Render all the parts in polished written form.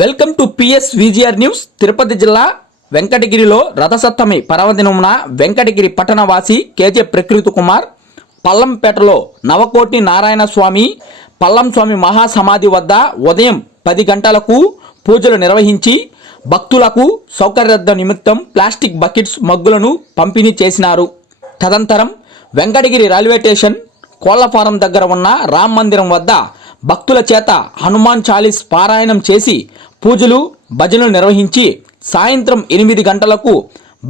Welcome to PS VGR news. Tirupati జిల్లా వెంకటగిరిలో Rathasaptami పర్వదినమున Venkatagiri పట్టణవాసి KJ ప్రకృతి కుమార్ పల్లంపేటలో నవకోటి నారాయణ స్వామి పల్లం స్వామి మహాసమాధి వద్ద ఉదయం 10 గంటలకు పూజలు నిర్వహించి భక్తులకు సౌకర్యార్థం నిమిత్తం ప్లాస్టిక్ బకెట్స్ మగ్గులను పంపిణీ చేసినారు. తదనంతరం వెంకటగిరి రైల్వే స్టేషన్ కోళ్ల ఫారం దగ్గర ఉన్న రామ్ మందిరం వద్ద భక్తుల చేత హనుమాన్ చాలీస్ పారాయణం చేసి పూజలు భజనలు నిర్వహించి సాయంత్రం 8 గంటలకు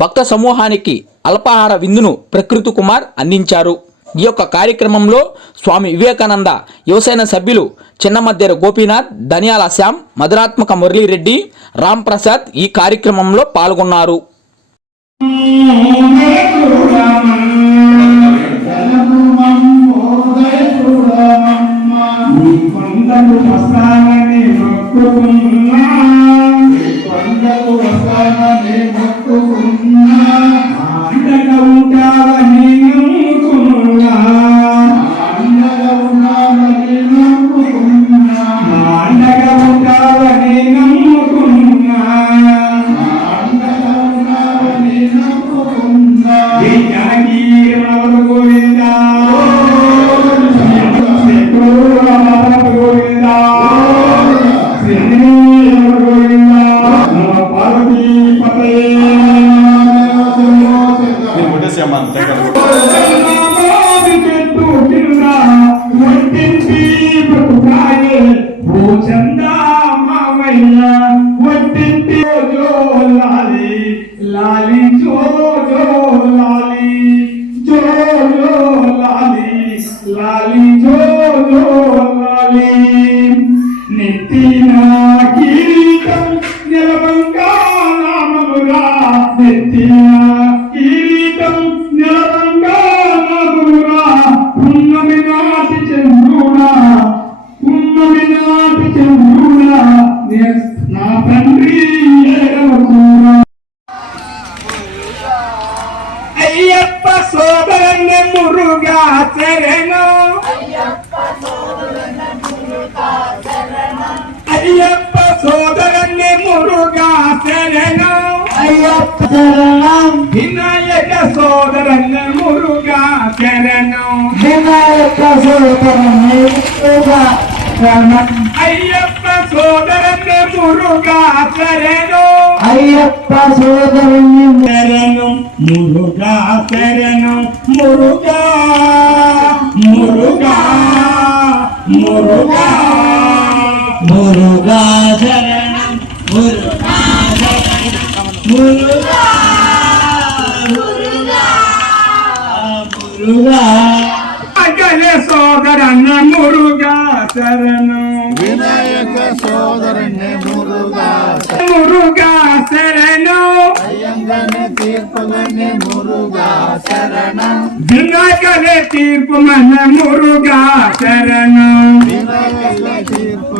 భక్త సమూహానికి అల్పాహార విందును ప్రకృతి కుమార్ అందించారు. ఈ యొక్క కార్యక్రమంలో స్వామి వివేకానంద యువసేన సభ్యులు చిన్నమద్దేర గోపీనాథ్, ధనియాల శ్యామ్, మధురాత్మక మురళీరెడ్డి, రామ్ ప్రసాద్ ఈ కార్యక్రమంలో పాల్గొన్నారు. అయ్యప్ప సోదరన్న మురుగా శరణం, అయ్యప్ప సోదరన్న మురుగా శరణం, అయ్యప్ప శరణం, వినాయక సోదరన్న మురుగా శరణం, వినాయక సోదరన్న మురుగా శరణం, అయ్యప్ప సోదరన్న మురుగా శరణం, అయ్యప్ప సోదరన్న శరణం, మురుగా శరణం, మురుగా మురుగా మురుగా మురుగా శరణం, మురుగా శరణం, మురుగా మురుగా మురుగా అగల సోదరన్న మురుగా శరణం, వినాయక సోదరన్న మురుగా మురుగా శరణం, అయ్యంగనే తీర్పుగనే మురుగా శరణం, వినాయకలే తీర్పు మన మురుగా శరణం, వినాయకలే తీర్పు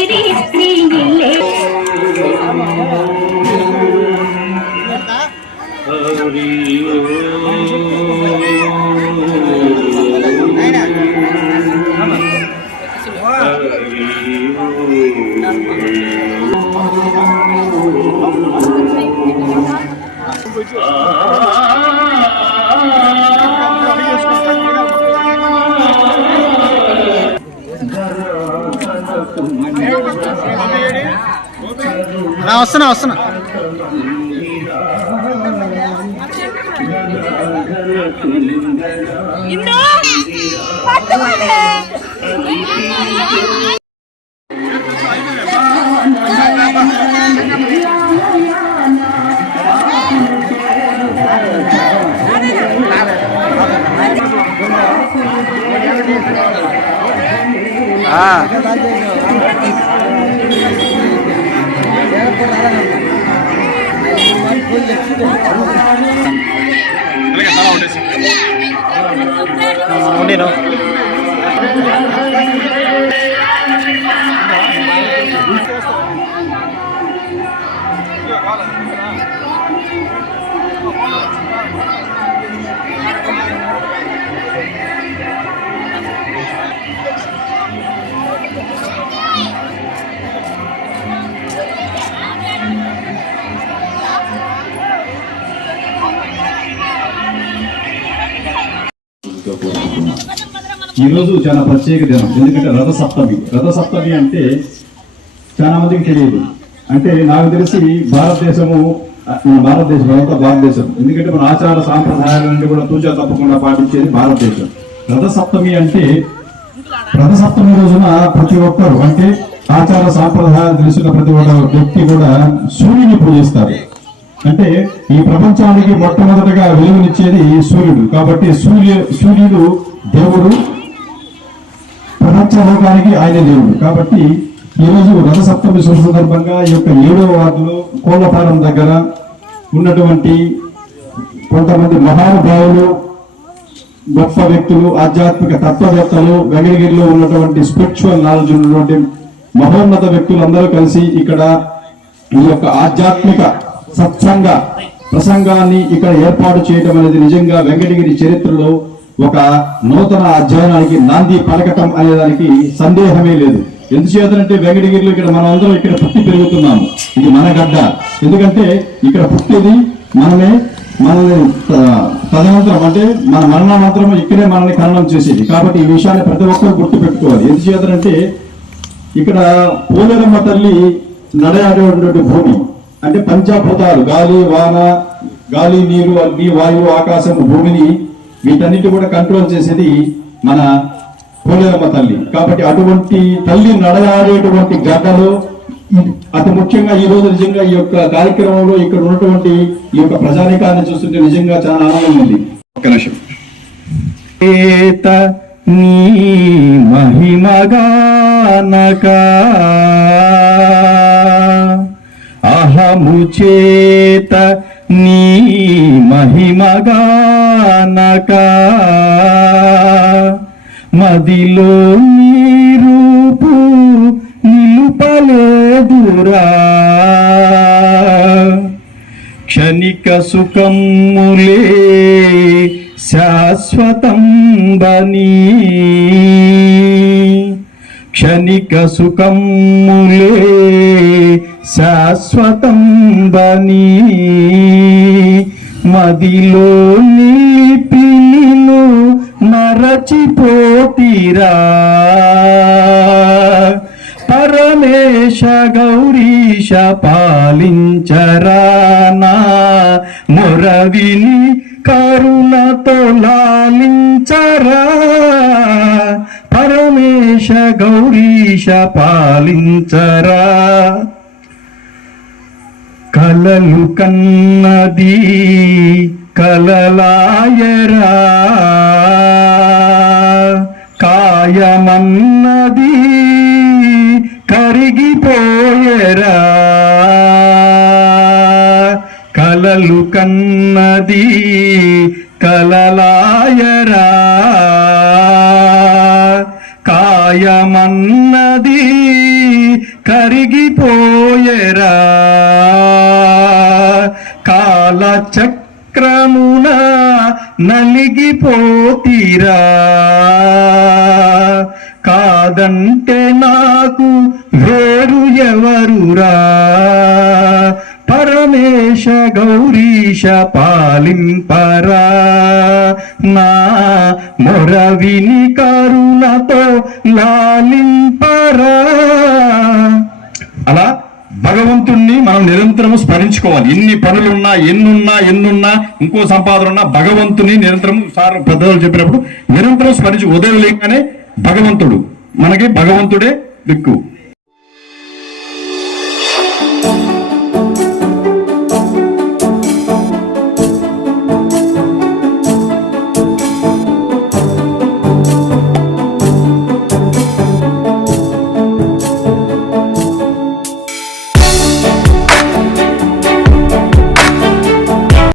వెంకటగిరి శ్రీనిలే వస్తున్నా ఈరోజు చాలా ప్రత్యేక దినం. ఎందుకంటే రథసప్తమి అంటే చాలా మందికి తెలియదు. అంటే నాకు తెలిసి భారతదేశం అంతా భారతదేశం. ఎందుకంటే మన ఆచార సాంప్రదాయాలన్నీ కూడా తూచా తప్పకుండా పాటించేది భారతదేశం. రథసప్తమి అంటే రథసప్తమి రోజున ప్రతి ఒక్కరు అంటే ఆచార సాంప్రదాయాలు తెలిసిన ప్రతి ఒక్క వ్యక్తి కూడా సూర్యుని పూజిస్తారు. అంటే ఈ ప్రపంచానికి మొట్టమొదటిగా వెలుగునిచ్చేది సూర్యుడు. కాబట్టి సూర్యుడు దేవుడు, ప్రపంచ లోకానికి ఆయన దేవుడు. కాబట్టి ఈరోజు రథసప్తమి శుభ సందర్భంగా ఈ యొక్క 7వ వార్డులో కోళ్లపాలెం దగ్గర ఉన్నటువంటి కొంతమంది మహానుభావులు, గొప్ప వ్యక్తులు, ఆధ్యాత్మిక తత్వవేత్తలు, వెంకటగిరిలో ఉన్నటువంటి స్పిరిచువల్ నాలెడ్జ్ ఉన్నటువంటి మహోన్నత వ్యక్తులు అందరూ కలిసి ఇక్కడ ఈ యొక్క ఆధ్యాత్మిక సత్సంగ ప్రసంగాన్ని ఇక్కడ ఏర్పాటు చేయడం అనేది నిజంగా వెంకటగిరి చరిత్రలో ఒక నూతన అధ్యయనానికి నాంది పలకటం అనే దానికి సందేహమే లేదు. ఎందుచేతంటే వెంకటగిరిలో ఇక్కడ మనం అందరం ఇక్కడ పుట్టి పెరుగుతున్నాము. ఇది మన గడ్డ. ఎందుకంటే ఇక్కడ పుట్టేది మనమే, మనల్ని తదనంతరం అంటే మన మరణానంతరం ఇక్కడే మనల్ని ఖననం చేసేది. కాబట్టి ఈ విషయాన్ని ప్రతి ఒక్కరు గుర్తు పెట్టుకోవాలి. ఎందుచేతంటే ఇక్కడ పోలేరమ్మ తల్లి నడయాడేటువంటి భూమి. అంటే పంచభూతాలు గాలి, వాన, గాలి, నీరు, అగ్ని, వాయువు, ఆకాశం, భూమిని వీటన్నిటి కూడా కంట్రోల్ చేసేది మన పోలేరమ్మ తల్లి. కాబట్టి అటువంటి తల్లి నడయాడేటువంటి గడ్డలో అతి ముఖ్యంగా ఈ రోజు నిజంగా ఈ యొక్క కార్యక్రమంలో ఇక్కడ ఉన్నటువంటి ఈ యొక్క ప్రజానికాన్ని చూస్తుంటే నిజంగా చాలా ఆనందం ఉంది. ఒక్క నిమిషం. నీ మహిమగానక అహము చేత నీ మహిమగానక మదిలో నీ రూపు నిలుపలేదురా క్షణిక సుఖములే శాశ్వతం బని క్షణిక సుఖములే శాశ్వతం బని మదిలో నిలిపి నిన్ను మరచిపోతిరా పరమేశ గౌరీశ పాలించరా నా మొరవిని కరుణతో లాలించరా పరమేశ గౌరీశ పాలించరా కలలు కన్నది కలలాయరా కాయమన్నది కరిగిపోయరా కలలు కన్నది కలలాయరా కాయమన్నది కరిగిపోయేరా కాలచక్రమున నలిగిపోతీరా కాదంటే నాకు వేరు ఎవరురా పరమేశ గౌరీశ పాలింపరా నా మొరవిని కరుణతో లాలింపరా. అలా భగవంతుణ్ణి మనం నిరంతరము స్మరించుకోవాలి. ఎన్ని పనులున్నా ఎన్నున్నా ఇంకో సంపాదన ఉన్నా భగవంతుని నిరంతరం సార్ పెద్దవాళ్ళు చెప్పినప్పుడు నిరంతరం స్మరించు. ఉదయం లేకనే భగవంతుడు మనకి భగవంతుడే దిక్కు.